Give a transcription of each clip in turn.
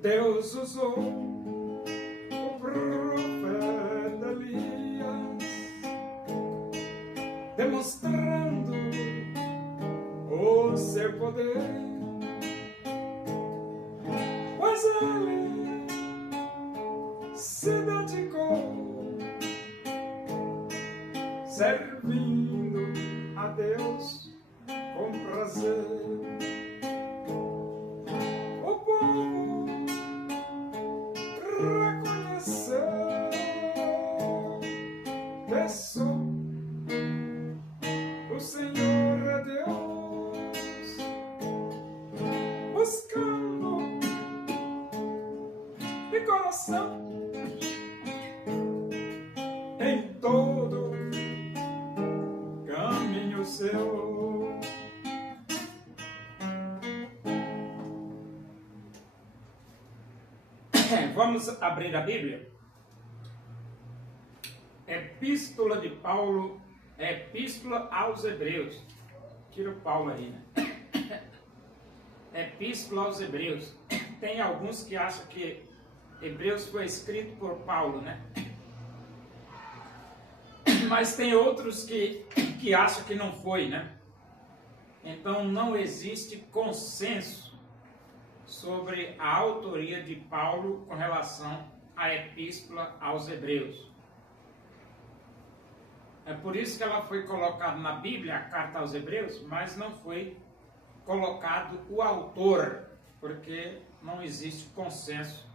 Deus usou o profeta Elias, demonstrando o seu poder, pois ele se dedicou servindo a Deus com prazer. O povo reconheceu que só o Senhor é Deus, buscando de coração em todo caminho seu. Vamos abrir a Bíblia. Epístola de Paulo, Epístola aos Hebreus. Tira o Paulo aí, né? Epístola aos Hebreus. Tem alguns que acham que Hebreus foi escrito por Paulo, né? Mas tem outros que acham que não foi, né? Então não existe consenso sobre a autoria de Paulo com relação à Epístola aos Hebreus. É por isso que ela foi colocada na Bíblia, a Carta aos Hebreus, mas não foi colocado o autor, porque não existe consenso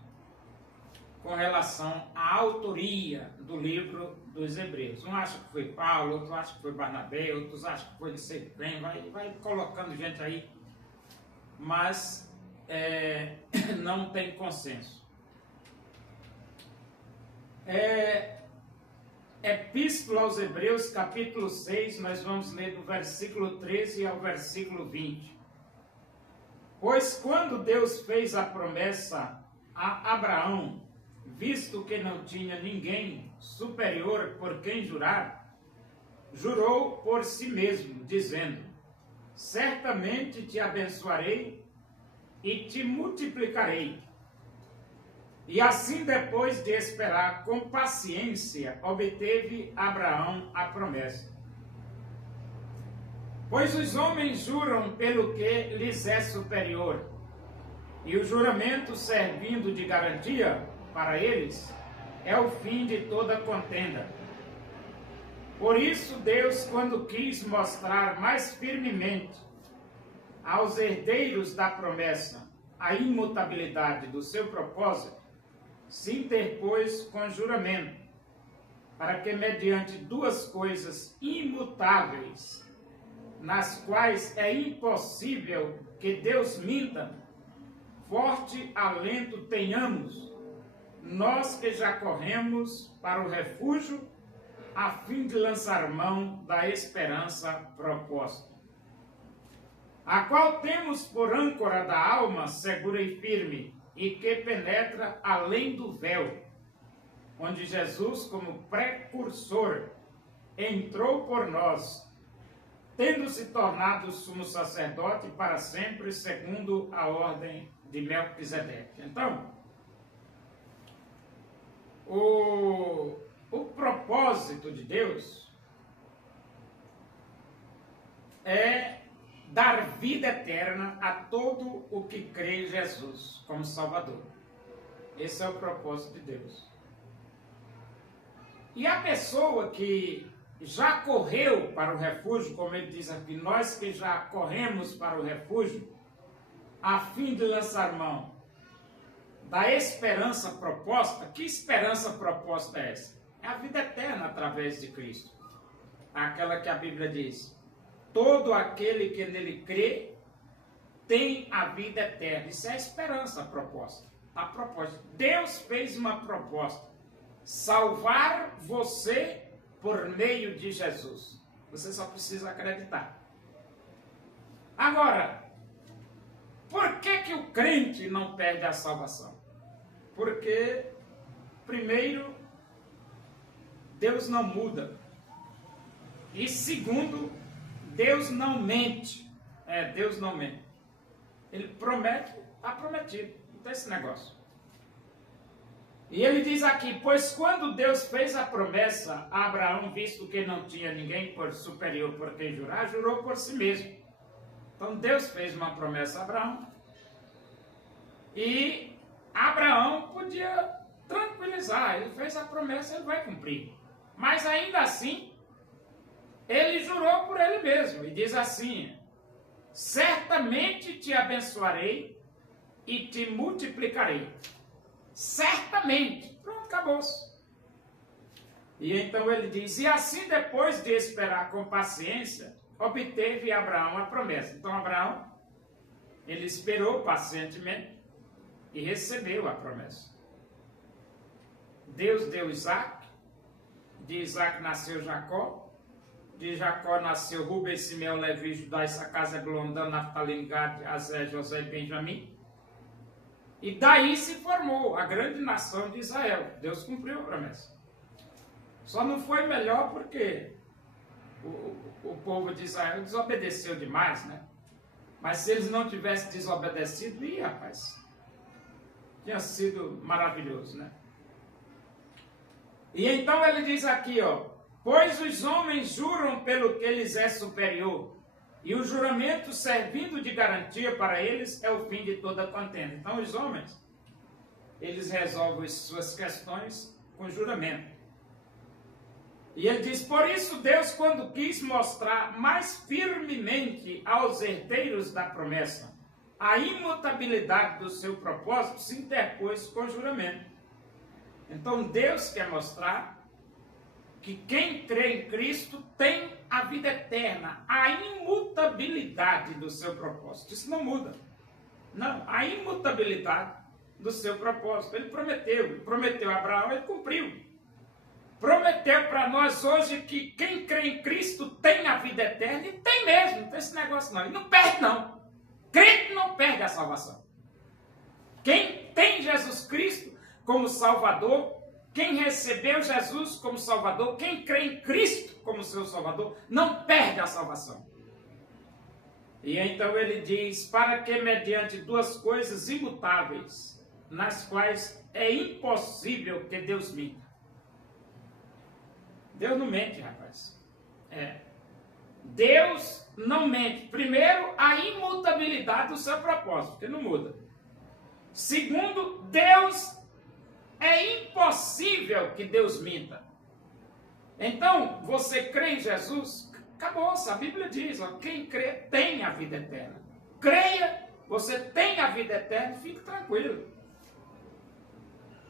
com relação à autoria do livro dos Hebreus. Um acha que foi Paulo, outro acha que foi Barnabé, outros acham que foi não sei quem, vai colocando gente aí, mas não tem consenso. Epístola aos Hebreus, capítulo 6, nós vamos ler do versículo 13 ao versículo 20. Pois quando Deus fez a promessa a Abraão, visto que não tinha ninguém superior por quem jurar, jurou por si mesmo, dizendo: certamente te abençoarei e te multiplicarei. E assim, depois de esperar com paciência, obteve Abraão a promessa. Pois os homens juram pelo que lhes é superior, e o juramento, servindo de garantia para eles, é o fim de toda contenda. Por isso, Deus, quando quis mostrar mais firmemente aos herdeiros da promessa a imutabilidade do seu propósito, se interpôs com juramento, para que mediante duas coisas imutáveis, nas quais é impossível que Deus minta, forte alento tenhamos, nós que já corremos para o refúgio, a fim de lançar mão da esperança proposta, a qual temos por âncora da alma segura e firme, e que penetra além do véu, onde Jesus, como precursor, entrou por nós, tendo se tornado sumo sacerdote para sempre, segundo a ordem de Melquisedeque. Então, o propósito de Deus é dar vida eterna a todo o que crê em Jesus como Salvador. Esse é o propósito de Deus. E a pessoa que já correu para o refúgio, como ele diz aqui, nós que já corremos para o refúgio, a fim de lançar mão da esperança proposta. Que esperança proposta é essa? É a vida eterna através de Cristo. Aquela que a Bíblia diz: todo aquele que nele crê tem a vida eterna. Isso é a esperança proposta. A proposta. Deus fez uma proposta: salvar você por meio de Jesus. Você só precisa acreditar. Agora, por que o crente não perde a salvação? Porque, primeiro, Deus não muda. E segundo, Deus não mente. Deus não mente. Ele promete, está prometido. Não tem esse negócio. E ele diz aqui, pois quando Deus fez a promessa a Abraão, visto que não tinha ninguém por superior por quem jurar, jurou por si mesmo. Então Deus fez uma promessa a Abraão. E Abraão podia tranquilizar, ele fez a promessa, ele vai cumprir. Mas ainda assim, ele jurou por ele mesmo e diz assim, certamente te abençoarei e te multiplicarei. Certamente. Pronto, acabou-se. E então ele diz, e assim depois de esperar com paciência, obteve Abraão a promessa. Então Abraão, ele esperou pacientemente e recebeu a promessa. Deus deu Isaac, de Isaac nasceu Jacó, de Jacó nasceu Rubem, Simeão, Levi, Judá, Issacar, Zebulon, Dan, Naftali, Gad, Aser, José e Benjamim. E daí se formou a grande nação de Israel. Deus cumpriu a promessa. Só não foi melhor porque o povo de Israel desobedeceu demais, né? Mas se eles não tivessem desobedecido, rapaz, tinha sido maravilhoso, né? E então ele diz aqui, pois os homens juram pelo que lhes é superior, e o juramento servindo de garantia para eles é o fim de toda contenda. Então os homens, eles resolvem suas questões com juramento. E ele diz, por isso Deus, quando quis mostrar mais firmemente aos herdeiros da promessa a imutabilidade do seu propósito, se interpôs com juramento. Então Deus quer mostrar que quem crê em Cristo tem a vida eterna, a imutabilidade do seu propósito. Isso não muda. Não, a imutabilidade do seu propósito. Ele prometeu a Abraão, ele cumpriu. Prometeu para nós hoje que quem crê em Cristo tem a vida eterna, e tem mesmo, não tem esse negócio não. E não perde não. Crente não perde a salvação. Quem tem Jesus Cristo como Salvador, quem recebeu Jesus como Salvador, quem crê em Cristo como seu Salvador, não perde a salvação. E então ele diz, para que mediante duas coisas imutáveis, nas quais é impossível que Deus minta. Deus não mente, rapaz. Deus não mente. Primeiro, a imutabilidade do seu propósito, que não muda. Segundo, Deus é impossível que Deus minta. Então, você crê em Jesus? Acabou-se. A Bíblia diz, quem crê tem a vida eterna. Creia, você tem a vida eterna, fique tranquilo.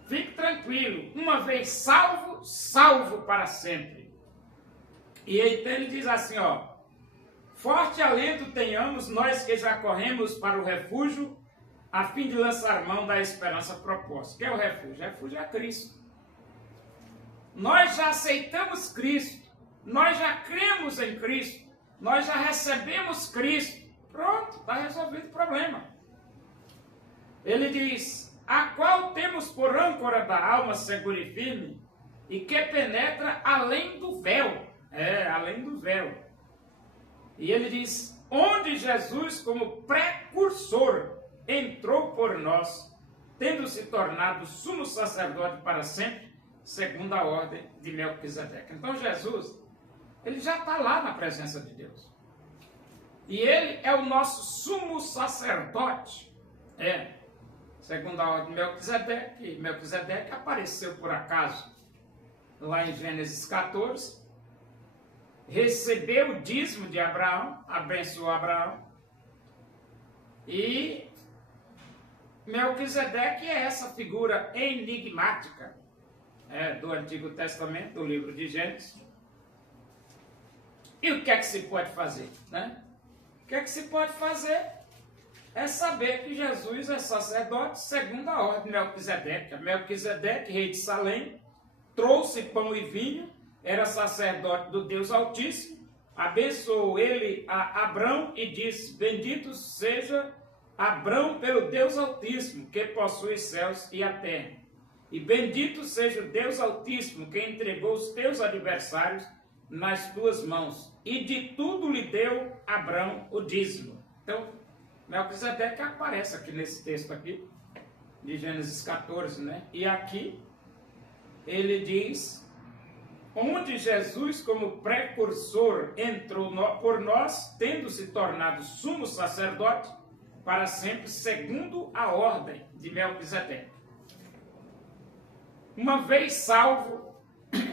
Fique tranquilo. Uma vez salvo, salvo para sempre. E então ele diz assim, forte alento tenhamos nós que já corremos para o refúgio, a fim de lançar mão da esperança proposta. Que é o refúgio? O refúgio é Cristo. Nós já aceitamos Cristo, nós já cremos em Cristo, nós já recebemos Cristo. Pronto, está resolvido o problema. Ele diz, a qual temos por âncora da alma segura e firme, e que penetra além do véu. Além do véu. E ele diz, onde Jesus, como precursor, entrou por nós, tendo se tornado sumo sacerdote para sempre, segundo a ordem de Melquisedeque. Então Jesus, ele já está lá na presença de Deus. E ele é o nosso sumo sacerdote. Segundo a ordem de Melquisedeque. Melquisedeque apareceu por acaso lá em Gênesis 14, recebeu o dízimo de Abraão, abençoou Abraão, e Melquisedeque é essa figura enigmática do Antigo Testamento, do livro de Gênesis. E o que é que se pode fazer? Né? O que é que se pode fazer é saber que Jesus é sacerdote segundo a ordem de Melquisedeque. Melquisedeque, rei de Salém, trouxe pão e vinho, era sacerdote do Deus Altíssimo, abençoou ele a Abrão e disse, bendito seja Abrão pelo Deus Altíssimo, que possui os céus e a terra. E bendito seja o Deus Altíssimo, que entregou os teus adversários nas tuas mãos, e de tudo lhe deu Abrão o dízimo. Então, Melquisedeque aparece aqui nesse texto aqui, de Gênesis 14, né? E aqui, ele diz, onde Jesus, como precursor, entrou por nós, tendo se tornado sumo sacerdote, para sempre, segundo a ordem de Melquisedeque. Uma vez salvo,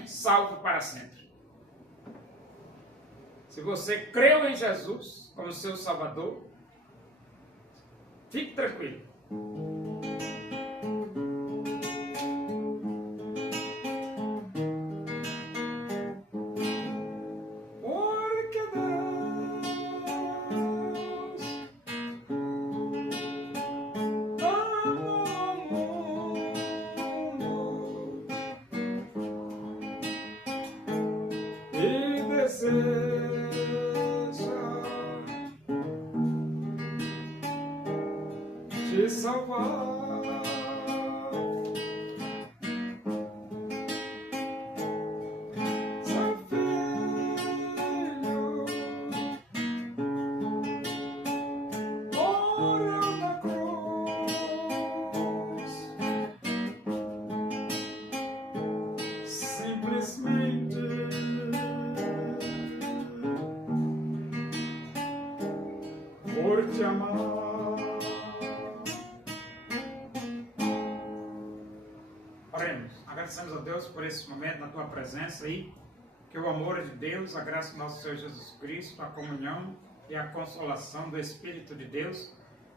salvo para sempre. Se você creu em Jesus como seu Salvador, fique tranquilo. Porque Deus amou o mundo e deseja te salvar. Seu filho morreu na cruz, simplesmente por te amar. Oremos. Agradecemos a Deus por esse momento na tua presença aí, que o amor de Deus, a graça do nosso Senhor Jesus Cristo, a comunhão e a consolação do Espírito de Deus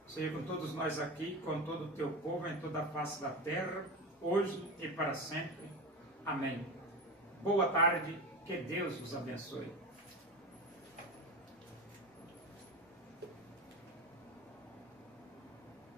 seja com todos nós aqui, com todo o teu povo em toda a face da terra, hoje e para sempre. Amém. Boa tarde, que Deus os abençoe.